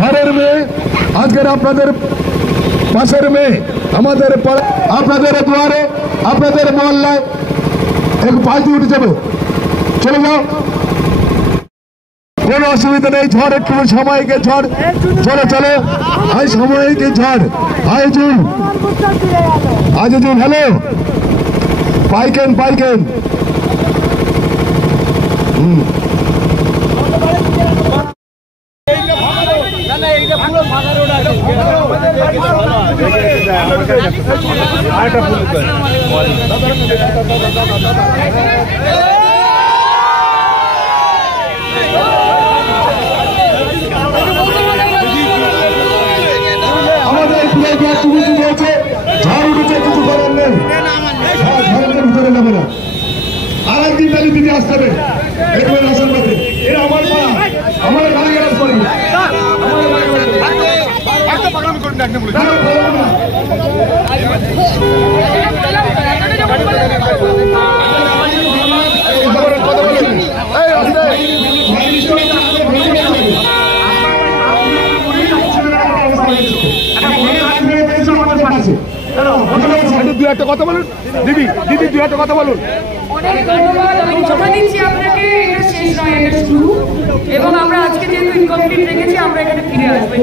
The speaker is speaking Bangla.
ঘরের মেয়ে আজকের আপনাদের পাশের মেয়ে আমাদের আপনাদের দুয়ারে আপনাদের মহল্লায় একটু পাল্টি উঠে যাবে, চলে যাও, কোন অসুবিধা নেই। ঝড় একটু সময়কে ঝড় চলো চলো আজ সময়কে ঝড় আয়োজন হ্যালো পাইকেন ঝড় উঠেছে, কিছু করার নেই, ঝড়ের ভিতরে নামে না। আর একদিন তাহলে দিদি আসতে হবে এরকম আসন পাতে, এরা আমার পাড়া আমার গাড়ি গাড়ি করি দু একটা কথা বলুন দিদি দু একটা কথা বলুন। অনেক ধন্যবাদ, আমি কথা দিচ্ছি আপনাকে এটা শেষ নয়, এটা শুরু, এবং আমরা আজকে যেহেতু ইনকমপ্লিট রেখেছি আমরা এখানে ফিরে আসবো।